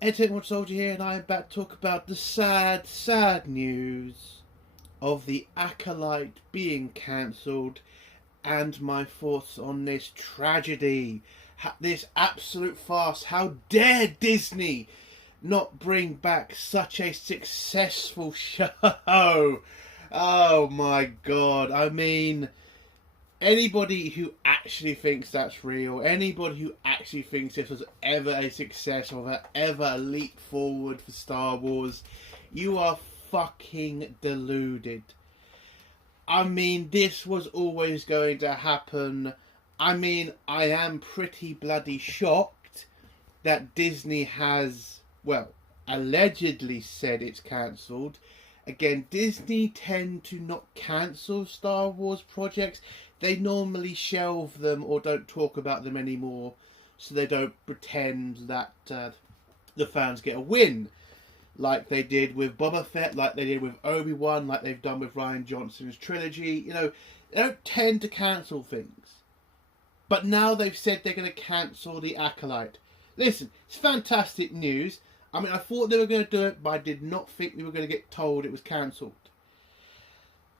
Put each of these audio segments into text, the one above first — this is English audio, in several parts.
Entertainment Soldier here, and I'm about to talk about the sad, sad news of The Acolyte being cancelled and my thoughts on this tragedy, this absolute farce. How dare Disney not bring back such a successful show? Oh my god, I mean, anybody who actually thinks that's real, anybody who actually thinks this was ever a success or ever a leap forward for Star Wars, you are fucking deluded. I mean, this was always going to happen. I mean, I am pretty bloody shocked that Disney has, well, allegedly said it's cancelled. Again, Disney tend to not cancel Star Wars projects. They normally shelve them or don't talk about them anymore, so they don't pretend that the fans get a win, like they did with Boba Fett, like they did with Obi-Wan, like they've done with Rian Johnson's trilogy. You know, they don't tend to cancel things. But now they've said they're going to cancel The Acolyte. Listen, it's fantastic news. I mean, I thought they were going to do it, but I did not think we were going to get told it was cancelled.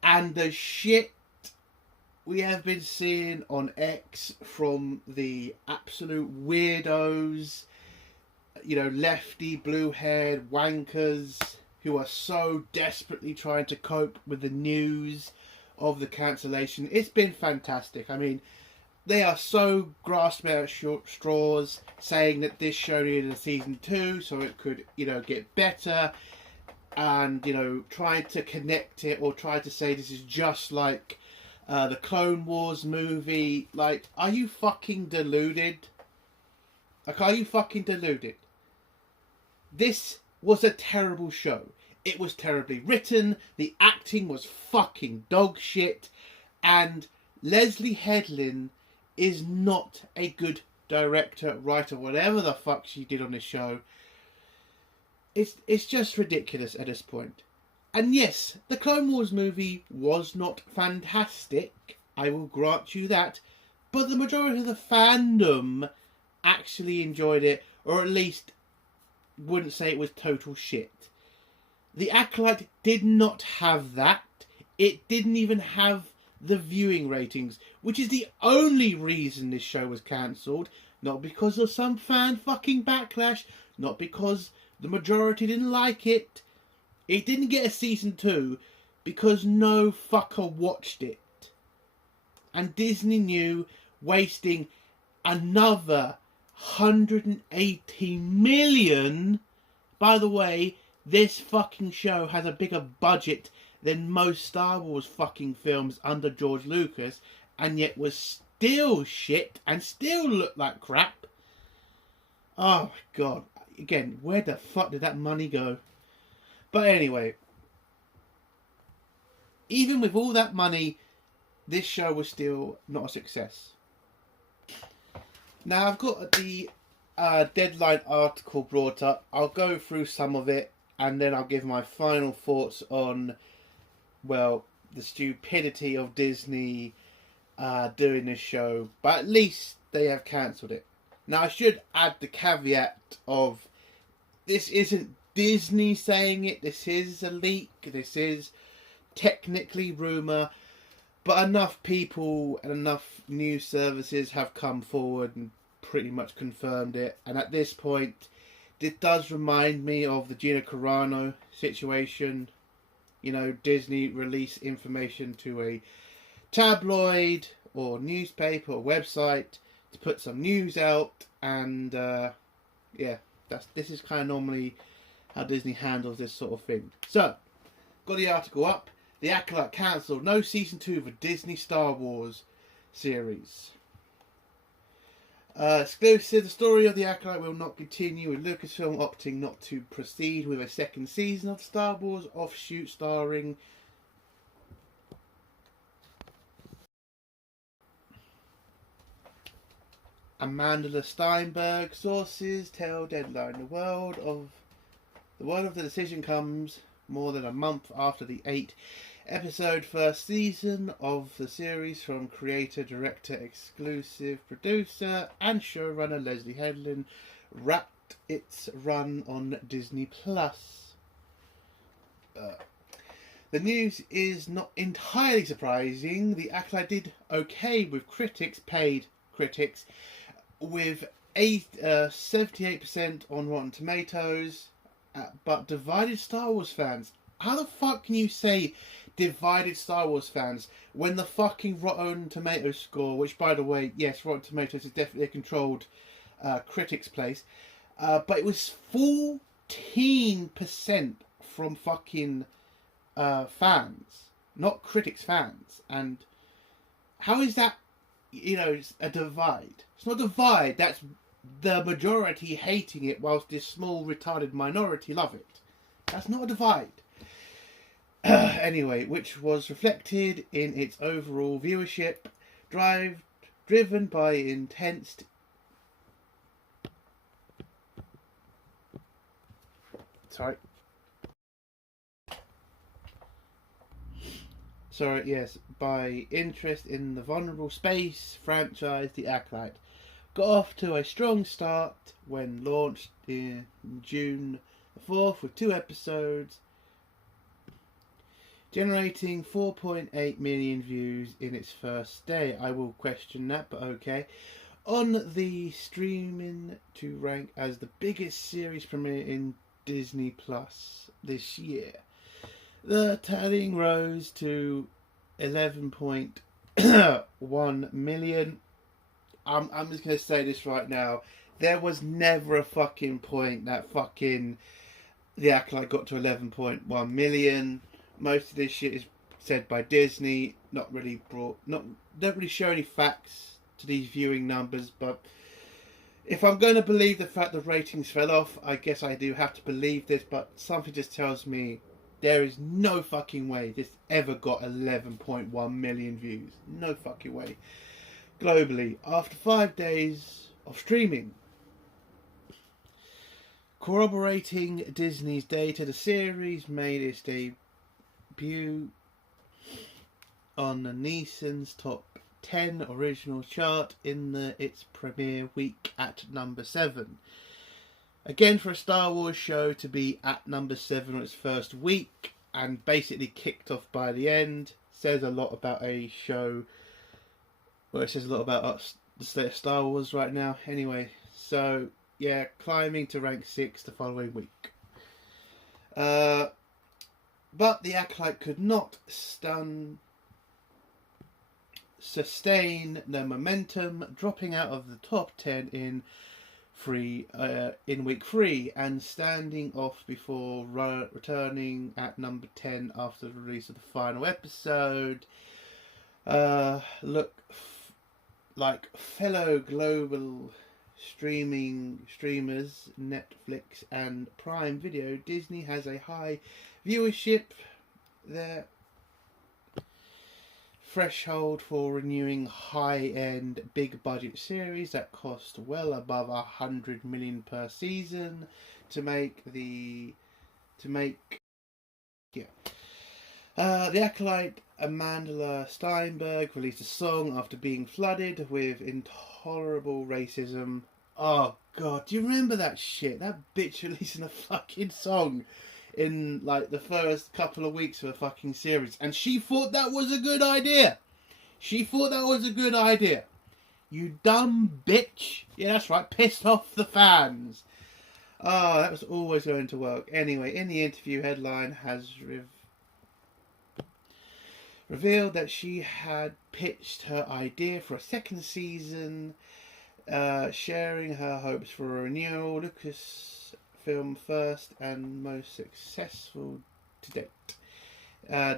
And the shit we have been seeing on X from the absolute weirdos, you know, lefty, blue-haired wankers who are so desperately trying to cope with the news of the cancellation. It's been fantastic. I mean, they are so grasping at short straws, saying that this show needed a season 2 so it could, you know, get better, and, you know, trying to connect it or try to say this is just like the Clone Wars movie. Like, are you fucking deluded? Like, are you fucking deluded? This was a terrible show. It was terribly written, the acting was fucking dog shit, and Leslie Headland is not a good director, writer, whatever the fuck she did on this show. It's just ridiculous at this point. And yes, the Clone Wars movie was not fantastic, I will grant you that, but the majority of the fandom actually enjoyed it, or at least wouldn't say it was total shit. The Acolyte did not have that. It didn't even have the viewing ratings, which is the only reason this show was cancelled. Not because of some fan fucking backlash, not because the majority didn't like it. It didn't get a season 2 because no fucker watched it. And Disney knew wasting another 180 million. By the way, this fucking show has a bigger budget than most Star Wars fucking films under George Lucas, and yet was still shit and still looked like crap. Oh my god. Again, where the fuck did that money go? But anyway, even with all that money, this show was still not a success. Now, I've got the Deadline article brought up. I'll go through some of it, and then I'll give my final thoughts on, well, the stupidity of Disney doing this show. But at least they have cancelled it. Now, I should add the caveat of, this isn't Disney saying it, this is a leak, this is technically rumour, but enough people and enough news services have come forward and pretty much confirmed it. And at this point, it does remind me of the Gina Carano situation. You know, Disney release information to a tabloid or newspaper or website to put some news out, and yeah, this is kind of normally how Disney handles this sort of thing. So, got the article up. The Acolyte cancelled. No season 2 for Disney Star Wars series. Exclusive. The story of The Acolyte will not continue, with Lucasfilm opting not to proceed with a second season of Star Wars offshoot starring Amanda Steinberg. Sources tell Deadline the world of the decision comes more than a month after the 8-episode first season of the series from creator, director, exclusive producer and showrunner Leslie Headland wrapped its run on Disney Plus. The news is not entirely surprising. The Acolyte did okay with critics, paid critics, with 78% on Rotten Tomatoes, but divided Star Wars fans. How the fuck can you say divided Star Wars fans when the fucking Rotten Tomatoes score, which by the way, yes, Rotten Tomatoes is definitely a controlled critics place, but it was 14% from fucking fans, not critics, fans. And how is that, a divide? It's not a divide, that's the majority hating it whilst this small retarded minority love it. That's not a divide. Anyway, which was reflected in its overall viewership, driven by intense by interest in the vulnerable space franchise. The Acolyte got off to a strong start when launched in June 4th with 2 episodes, generating 4.8 million views in its first day. I will question that, but okay. On the streaming to rank as the biggest series premiere in Disney Plus this year. The tallying rose to 11.1 million. I'm just going to say this right now. There was never a fucking point that fucking The Acolyte got to 11.1 million. Most of this shit is said by Disney. Don't really show any facts to these viewing numbers, but if I'm going to believe the fact the ratings fell off, I guess I do have to believe this, but something just tells me there is no fucking way this ever got 11.1 million views. No fucking way. Globally, after 5 days of streaming. Corroborating Disney's data, the series made its debut on Nielsen's top 10 original chart in its premiere week at number 7. Again, for a Star Wars show to be at number 7 on its first week and basically kicked off by the end says a lot about a show. Well, it says a lot about us, the state of Star Wars right now. Anyway, so yeah, climbing to rank 6 the following week. But the Acolyte could not sustain the momentum, dropping out of the top 10 in week 3 and standing off before returning at number 10 after the release of the final episode. Like fellow global streamers, Netflix and Prime Video, Disney has a high viewership. Their threshold for renewing high-end, big-budget series that cost well above 100 million per season to make. The Acolyte, Amanda Steinberg, released a song after being flooded with intolerable racism. Oh god, do you remember that shit? That bitch releasing a fucking song in like the first couple of weeks of a fucking series, and she thought that was a good idea. You dumb bitch. Yeah, that's right, pissed off the fans. Oh, that was always going to work. Anyway, in the interview, headline has revealed that she had pitched her idea for a second season, sharing her hopes for a renewal. Lucasfilm first and most successful to date.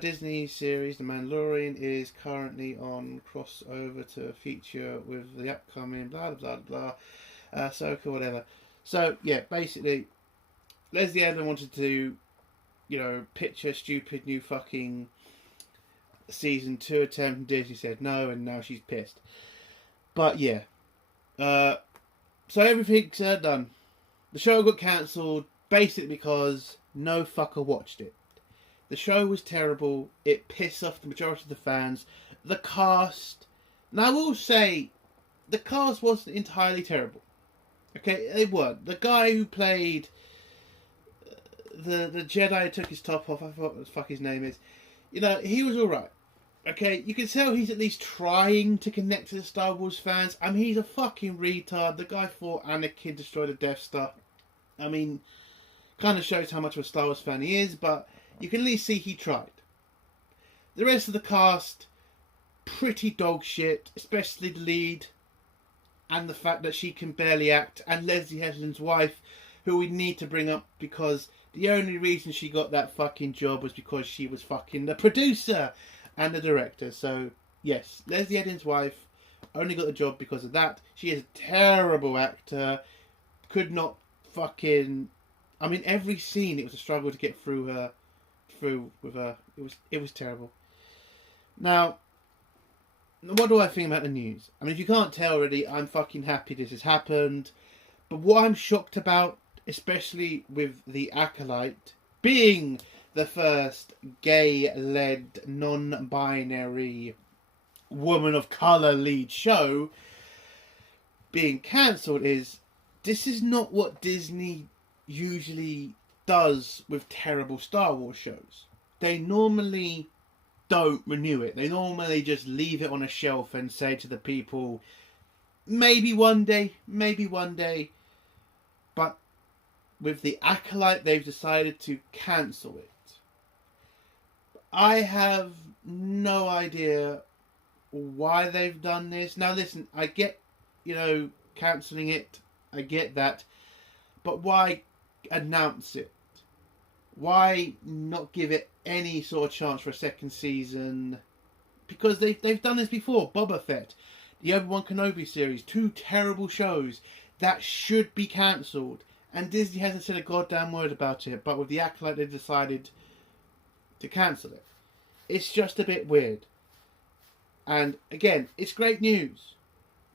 Disney series The Mandalorian is currently on crossover to feature with the upcoming blah blah blah Ahsoka, whatever. So yeah, basically Leslie Adler wanted to, pitch a stupid new fucking season 2 attempt, and Disney said no, and now she's pissed. But yeah, so everything's done. The show got cancelled basically because no fucker watched it. The show was terrible. It pissed off the majority of the fans. The cast, and I will say, the cast wasn't entirely terrible. Okay, they weren't. The guy who played the Jedi who took his top off, I forgot what the fuck his name is. You know, he was alright. Okay, you can tell he's at least trying to connect to the Star Wars fans. I mean, he's a fucking retard. The guy thought Anakin destroyed the Death Star. I mean, kind of shows how much of a Star Wars fan he is, but you can at least see he tried. The rest of the cast, pretty dog shit, especially the lead, and the fact that she can barely act, and Leslie Headland's wife, who we need to bring up because the only reason she got that fucking job was because she was fucking the producer and the director. So, yes, Leslie Headland's wife only got the job because of that. She is a terrible actor, could not fucking... I mean, every scene it was a struggle to get through with her. It was terrible. Now, what do I think about the news? I mean, if you can't tell already, I'm fucking happy this has happened. But what I'm shocked about, especially with The Acolyte being the first gay-led, non-binary, woman of colour lead show being cancelled, is this is not what Disney usually does with terrible Star Wars shows. They normally don't renew it. They normally just leave it on a shelf and say to the people, maybe one day. But with The Acolyte, they've decided to cancel it. I have no idea why they've done this. Now listen, I get, cancelling it. I get that. But why announce it? Why not give it any sort of chance for a second season? Because they've done this before. Boba Fett, the Obi-Wan Kenobi series, 2 terrible shows that should be cancelled, and Disney hasn't said a goddamn word about it. But with The Acolyte, they decided to cancel it. It's just a bit weird. And again, it's great news,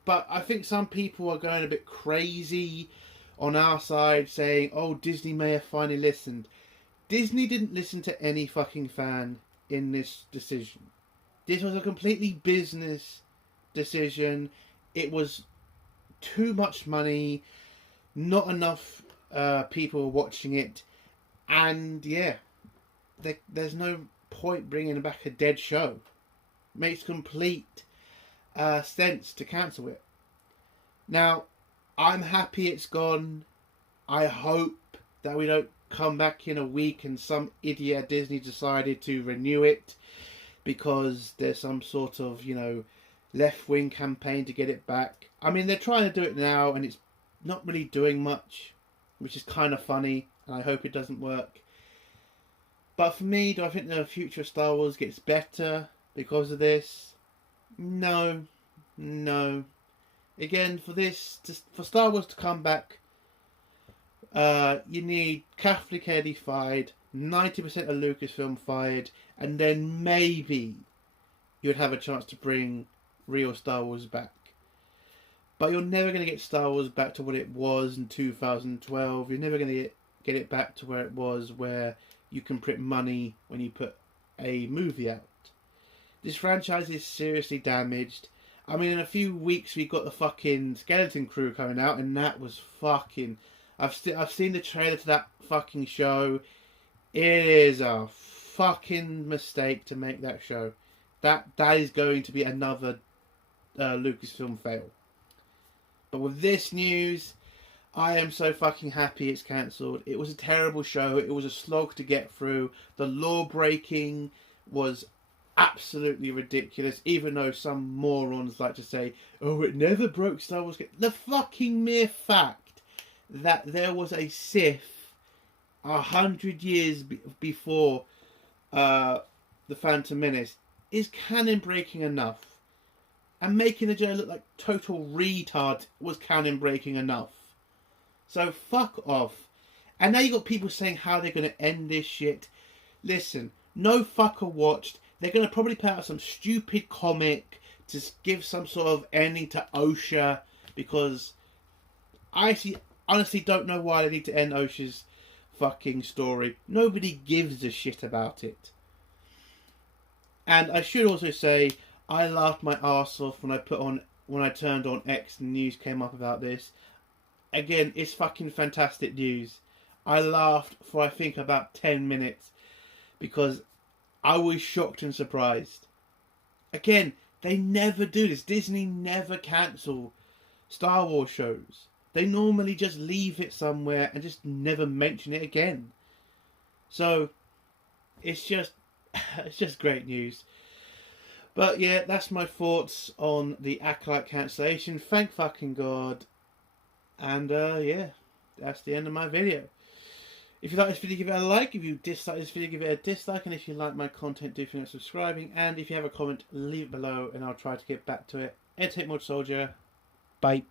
but I think some people are going a bit crazy on our side, saying, "Oh, Disney may have finally listened." Disney didn't listen to any fucking fan in this decision. This was a completely business decision. It was too much money, not enough people were watching it, and yeah, there's no point bringing back a dead show. It makes complete sense to cancel it. Now, I'm happy it's gone. I hope that we don't come back in a week and some idiot at Disney decided to renew it because there's some sort of, left-wing campaign to get it back. I mean, they're trying to do it now and it's not really doing much, which is kind of funny, and I hope it doesn't work. But for me, do I think the future of Star Wars gets better because of this? No. Again, for Star Wars to come back, you need Kathleen Kennedy fired, 90% of Lucasfilm fired, and then maybe you'd have a chance to bring real Star Wars back. But you're never going to get Star Wars back to what it was in 2012. You're never going to get it back to where it was, where you can print money when you put a movie out. This franchise is seriously damaged. I mean, in a few weeks we got the fucking Skeleton Crew coming out, and that was fucking... I've seen the trailer to that fucking show. It is a fucking mistake to make that show. That is going to be another Lucasfilm fail. But with this news, I am so fucking happy it's cancelled. It was a terrible show. It was a slog to get through. The law breaking was absolutely ridiculous, even though some morons like to say, "Oh, it never broke Star Wars." The fucking mere fact that there was a Sith 100 years before The Phantom Menace is canon breaking enough. And making the Jedi look like total retard was canon breaking enough. So fuck off. And now you got people saying how they're going to end this shit. Listen, no fucker watched. They're going to probably put out some stupid comic to give some sort of ending to Osha, because I honestly don't know why they need to end Osha's fucking story. Nobody gives a shit about it. And I should also say, I laughed my arse off when I turned on X and news came up about this. again, it's fucking fantastic news. I laughed for I think about 10 minutes because I was shocked and surprised. Again, they never do this. Disney never cancel Star Wars shows. They normally just leave it somewhere and just never mention it again. So it's just great news. But yeah, that's my thoughts on the Acolyte cancellation. Thank fucking God. And yeah, that's the end of my video. If you like this video, give it a like. If you dislike this video, give it a dislike. And if you like my content, do consider subscribing. And if you have a comment, leave it below and I'll try to get back to it. Entertainment Soldier. Bye.